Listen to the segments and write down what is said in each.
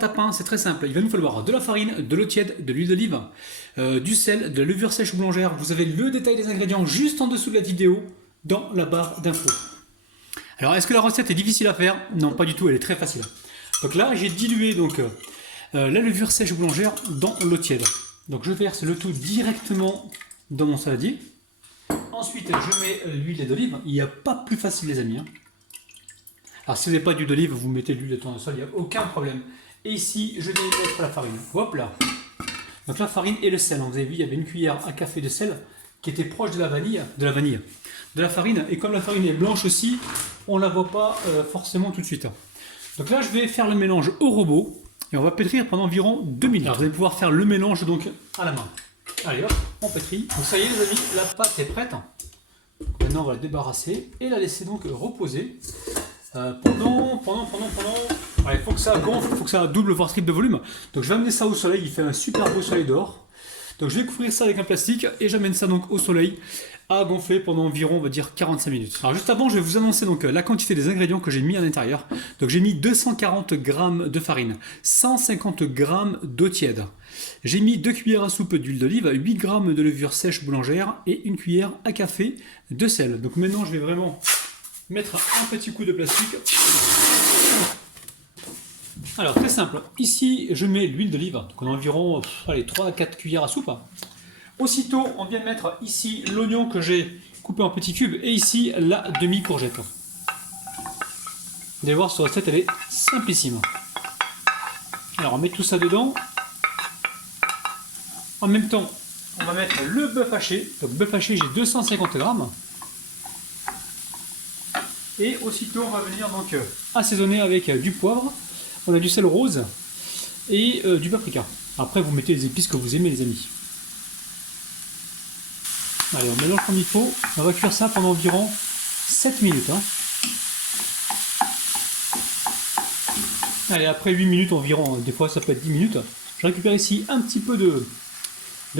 Tapin, c'est très simple. Il va nous falloir de la farine, de l'eau tiède, de l'huile d'olive, du sel, de la levure sèche ou boulangère. Vous avez le détail des ingrédients juste en dessous de la vidéo dans la barre d'infos. Alors, est-ce que la recette est difficile à faire? Non, pas du tout, elle est très facile. Donc là, j'ai dilué la levure sèche ou boulangère dans l'eau tiède. Donc je verse le tout directement dans mon saladier. Ensuite, je mets l'huile d'olive. Il n'y a pas plus facile, les amis. Alors, si vous n'avez pas d'huile d'olive, vous mettez de l'huile de tournesol, il n'y a aucun problème. Et ici, je vais mettre la farine. Hop là. Donc la farine et le sel. Vous avez vu, il y avait une cuillère à café de sel qui était proche de la farine. Et comme la farine est blanche aussi, on ne la voit pas forcément tout de suite. Donc là, je vais faire le mélange au robot et on va pétrir pendant environ 2 minutes. Alors, vous allez pouvoir faire le mélange donc à la main. Allez hop, on pétrit. Donc ça y est les amis, la pâte est prête. Maintenant, on va la débarrasser et la laisser donc reposer. Pendant. Il faut que ça gonfle, il faut que ça double voire triple de volume. Donc je vais amener ça au soleil, il fait un super beau soleil dehors. Donc je vais couvrir ça avec un plastique et j'amène ça donc au soleil à gonfler pendant environ on va dire 45 minutes. Alors juste avant je vais vous annoncer donc la quantité des ingrédients que j'ai mis à l'intérieur. Donc j'ai mis 240 g de farine, 150 g d'eau tiède. J'ai mis 2 cuillères à soupe d'huile d'olive, 8 g de levure sèche boulangère et une cuillère à café de sel. Donc maintenant je vais vraiment mettre un petit coup de plastique. Alors très simple, ici je mets l'huile d'olive, donc on a environ 3 à 4 cuillères à soupe. Aussitôt on vient mettre ici l'oignon que j'ai coupé en petits cubes et ici la demi-courgette. Vous allez voir cette recette elle est simplissime. Alors on met tout ça dedans. En même temps on va mettre le bœuf haché, donc bœuf haché j'ai 250 g. Et aussitôt on va venir donc assaisonner avec du poivre. On a du sel rose et du paprika. Après, vous mettez les épices que vous aimez, les amis. Allez, on mélange comme il faut. On va cuire ça pendant environ 7 minutes. Allez, après 8 minutes environ, des fois ça peut être 10 minutes, je récupère ici un petit peu de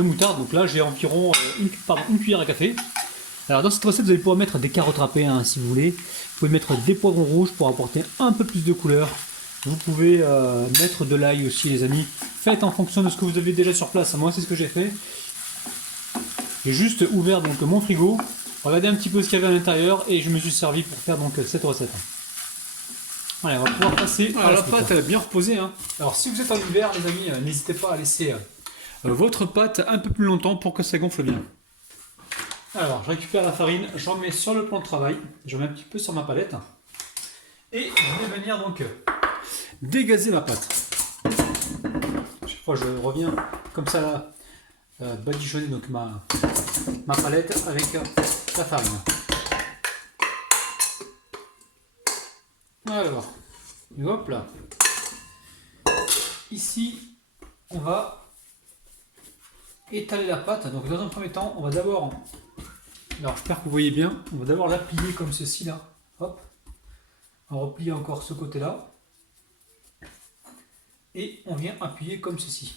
moutarde. Donc là, j'ai environ une cuillère à café. Alors dans cette recette, vous allez pouvoir mettre des carottes râpées si vous voulez. Vous pouvez mettre des poivrons rouges pour apporter un peu plus de couleur. Vous pouvez mettre de l'ail aussi les amis. Faites en fonction de ce que vous avez déjà sur place. Moi c'est ce que j'ai fait. J'ai juste ouvert donc mon frigo, regardé un petit peu ce qu'il y avait à l'intérieur et je me suis servi pour faire donc cette recette. Allez, on va pouvoir passer. Alors la pâte elle a bien reposé. Alors si vous êtes en hiver les amis, n'hésitez pas à laisser votre pâte un peu plus longtemps pour que ça gonfle bien. Alors je récupère la farine, j'en mets sur le plan de travail, j'en mets un petit peu sur ma palette. Et je vais venir donc dégazer ma pâte. Chaque fois je reviens comme ça là, badigeonner donc ma palette avec la farine. Alors, hop là. Ici, on va étaler la pâte. Donc dans un premier temps, on va d'abord, alors j'espère que vous voyez bien, on va d'abord la plier comme ceci là. Hop. On replie encore ce côté là. Et on vient appuyer comme ceci.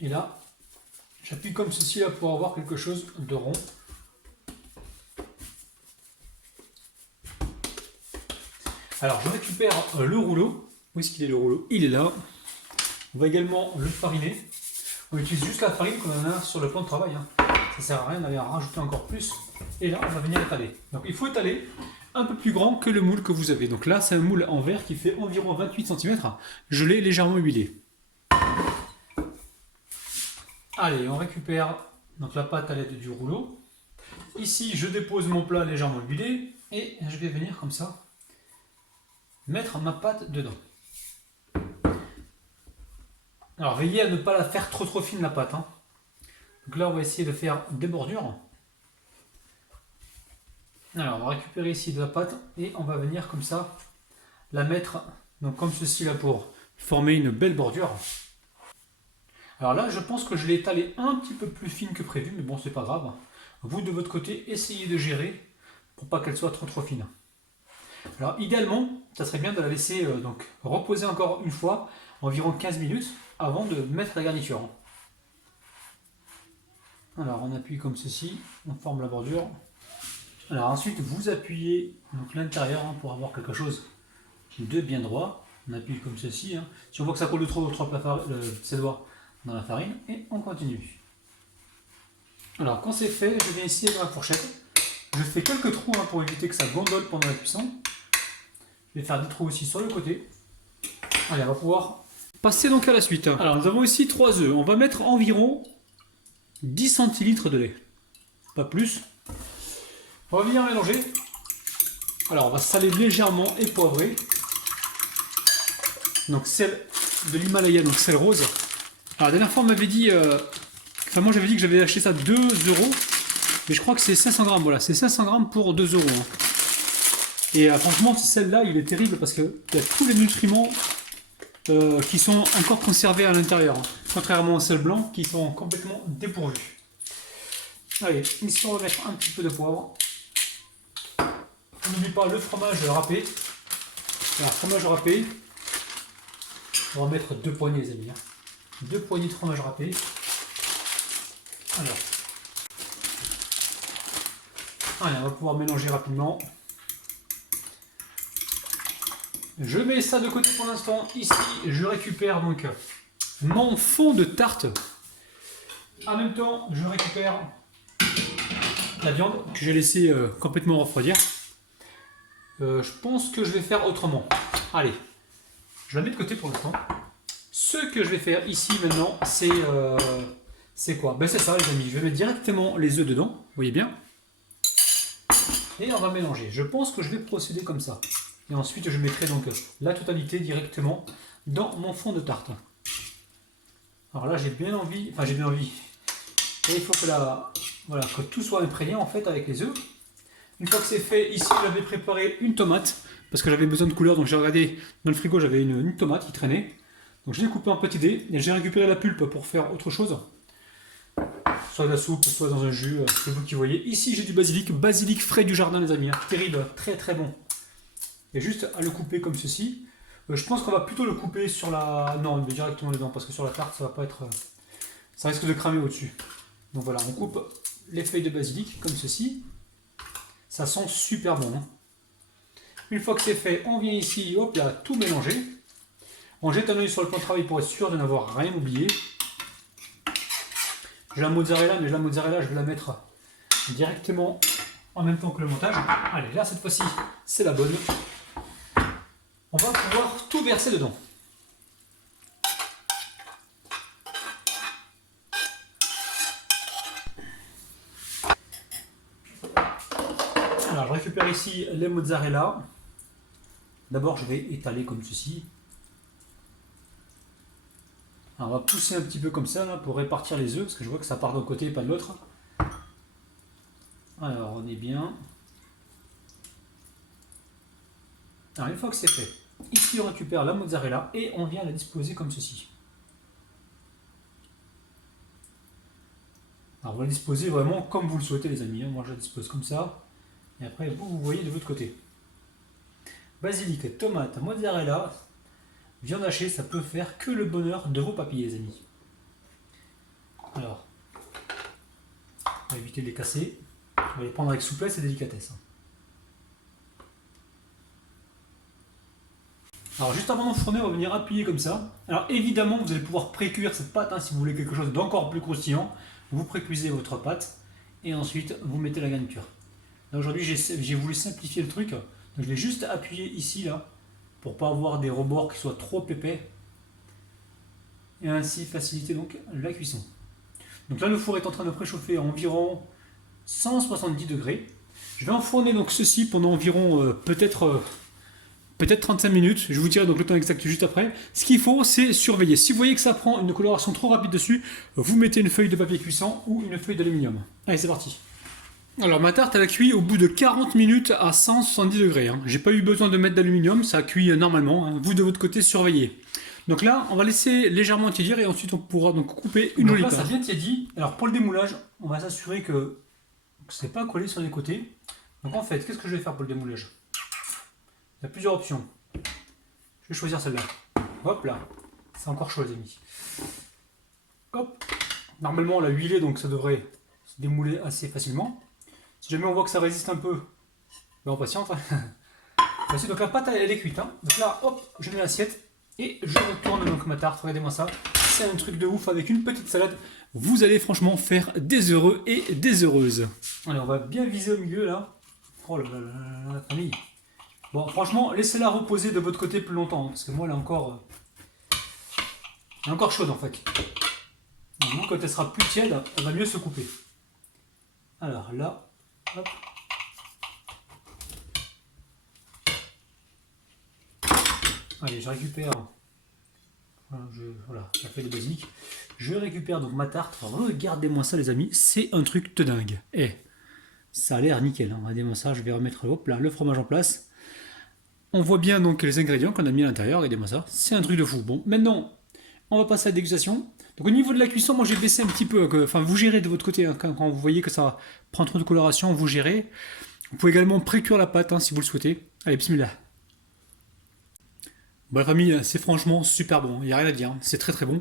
Et là, j'appuie comme ceci là pour avoir quelque chose de rond. Alors je récupère le rouleau. Où est-ce qu'il est le rouleau? Il est là. On va également le fariner. On utilise juste la farine qu'on en a sur le plan de travail. Ça sert à rien d'aller en rajouter encore plus. Et là, on va venir étaler. Donc il faut étaler un peu plus grand que le moule que vous avez. Donc là, c'est un moule en verre qui fait environ 28 cm. Je l'ai légèrement huilé. Allez, on récupère donc la pâte à l'aide du rouleau. Ici, je dépose mon plat légèrement huilé et je vais venir comme ça mettre ma pâte dedans. Alors, veillez à ne pas la faire trop fine la pâte. Donc là, on va essayer de faire des bordures. Alors, on va récupérer ici de la pâte et on va venir comme ça la mettre donc comme ceci là pour former une belle bordure. Alors là, je pense que je l'ai étalée un petit peu plus fine que prévu, mais bon, c'est pas grave. Vous, de votre côté, essayez de gérer pour pas qu'elle soit trop fine. Alors, idéalement, ça serait bien de la laisser donc reposer encore une fois, environ 15 minutes, avant de mettre la garniture. Alors, on appuie comme ceci, on forme la bordure. Alors ensuite, vous appuyez donc l'intérieur pour avoir quelque chose de bien droit. On appuie comme ceci. Hein. Si on voit que ça colle trop, ses doigts dans la farine, et on continue. Alors quand c'est fait, je viens ici avec ma fourchette. Je fais quelques trous hein, pour éviter que ça gondole pendant la cuisson. Je vais faire des trous aussi sur le côté. Allez, on va pouvoir passer donc à la suite. Alors nous avons ici 3 œufs. On va mettre environ 10 centilitres de lait. Pas plus. On va venir mélanger. Alors on va saler légèrement et poivrer. Donc sel de l'Himalaya, donc sel rose. Alors la dernière fois on m'avait dit... moi j'avais dit que j'avais acheté ça 2 euros. Mais je crois que c'est 500 grammes. Voilà, c'est 500 grammes pour 2 euros. Hein. Et franchement, ce sel-là, il est terrible parce qu'il y a tous les nutriments qui sont encore conservés à l'intérieur. Hein. Contrairement au sel blanc qui sont complètement dépourvus. Allez, ici on va mettre un petit peu de poivre. N'oublie pas le fromage râpé. Alors, fromage râpé. On va mettre 2 poignées, les amis. 2 poignées de fromage râpé. Alors. Allez, on va pouvoir mélanger rapidement. Je mets ça de côté pour l'instant. Ici, je récupère donc mon fond de tarte. En même temps, je récupère la viande que j'ai laissé complètement refroidir. Je pense que je vais faire autrement. Allez, je la mets de côté pour l'instant. Ce que je vais faire ici maintenant, c'est quoi? Ben c'est ça les amis, je vais mettre directement les œufs dedans, vous voyez bien. Et on va mélanger. Je pense que je vais procéder comme ça. Et ensuite je mettrai donc la totalité directement dans mon fond de tarte. Alors là j'ai bien envie, et il faut que, voilà, que tout soit imprégné en fait avec les œufs. Une fois que c'est fait, ici j'avais préparé une tomate, parce que j'avais besoin de couleur, donc j'ai regardé dans le frigo, j'avais une tomate qui traînait. Donc je l'ai coupée en petits dés, et j'ai récupéré la pulpe pour faire autre chose. Soit de la soupe, soit dans un jus, c'est vous qui voyez. Ici j'ai du basilic frais du jardin les amis, hein. Terrible, très très bon. Et juste à le couper comme ceci. Je pense qu'on va plutôt le couper sur la... Non, directement dedans, parce que sur la tarte ça va pas être... Ça risque de cramer au-dessus. Donc voilà, on coupe les feuilles de basilic comme ceci. Ça sent super bon. Hein. Une fois que c'est fait, on vient ici, hop là, tout mélanger. On jette un œil sur le plan de travail pour être sûr de n'avoir rien oublié. J'ai la mozzarella, mais la mozzarella, je vais la mettre directement en même temps que le montage. Allez, là, cette fois-ci, c'est la bonne. On va pouvoir tout verser dedans. Alors, je récupère ici les mozzarella. D'abord, je vais étaler comme ceci. Alors, on va pousser un petit peu comme ça là, pour répartir les œufs, parce que je vois que ça part d'un côté et pas de l'autre. Alors, on est bien. Alors, une fois que c'est fait, ici on récupère la mozzarella et on vient la disposer comme ceci. Alors, on va la disposer vraiment comme vous le souhaitez, les amis. Moi, je la dispose comme ça. Et après, vous voyez de l'autre côté. Basilic, tomate, mozzarella, viande hachée, ça peut faire que le bonheur de vos papilles, les amis. Alors, on va éviter de les casser. On va les prendre avec souplesse et délicatesse. Alors juste avant d'enfourner, on va venir appuyer comme ça. Alors évidemment, vous allez pouvoir pré-cuire cette pâte, hein, si vous voulez quelque chose d'encore plus croustillant. Vous pré-cuisez votre pâte et ensuite vous mettez la garniture. Là aujourd'hui, j'ai voulu simplifier le truc. Donc je vais juste appuyer ici, là, pour pas avoir des rebords qui soient trop épais. Et ainsi faciliter donc la cuisson. Donc là, le four est en train de préchauffer à environ 170 degrés. Je vais enfourner donc ceci pendant environ peut-être 35 minutes. Je vous dirai donc le temps exact juste après. Ce qu'il faut, c'est surveiller. Si vous voyez que ça prend une coloration trop rapide dessus, vous mettez une feuille de papier cuisson ou une feuille d'aluminium. Allez, c'est parti. Alors ma tarte elle a cuit au bout de 40 minutes à 170 degrés. Hein. J'ai pas eu besoin de mettre d'aluminium, ça a cuit normalement. Hein. Vous de votre côté surveillez. Donc là on va laisser légèrement tiédir et ensuite on pourra donc couper une olive. Là ça vient tiédi. Alors pour le démoulage, on va s'assurer que c'est pas collé sur les côtés. Donc en fait, qu'est-ce que je vais faire pour le démoulage? Il y a plusieurs options. Je vais choisir celle-là. Hop là, c'est encore chaud les amis. Hop. Normalement on l'a huilé donc ça devrait se démouler assez facilement. Si jamais on voit que ça résiste un peu, ben on patiente. Voici, donc la pâte elle est cuite. Hein. Donc là, hop, je mets l'assiette et je retourne donc ma tarte. Regardez-moi ça. C'est un truc de ouf avec une petite salade. Vous allez franchement faire des heureux et des heureuses. Allez, on va bien viser au milieu là. Oh là là là là, famille. Bon, franchement, laissez-la reposer de votre côté plus longtemps. Hein, parce que moi, elle est encore chaude en fait. Donc, quand elle sera plus tiède, elle va mieux se couper. Alors là, hop. Allez, je récupère. Voilà, j'ai fait le basique. Je récupère donc ma tarte. Alors, regardez-moi ça, les amis. C'est un truc de dingue. Eh, ça a l'air nickel. Hein. Regardez-moi ça. Je vais remettre hop, là, le fromage en place. On voit bien donc les ingrédients qu'on a mis à l'intérieur. Regardez-moi ça. C'est un truc de fou. Bon, maintenant, on va passer à la dégustation. Donc, au niveau de la cuisson, moi j'ai baissé un petit peu. Enfin, vous gérez de votre côté. Hein, quand vous voyez que ça prend trop de coloration, vous gérez. Vous pouvez également pré-cuire la pâte hein, si vous le souhaitez. Allez, bismillah. Bon, la famille, c'est franchement super bon, il n'y a rien à dire, c'est très très bon.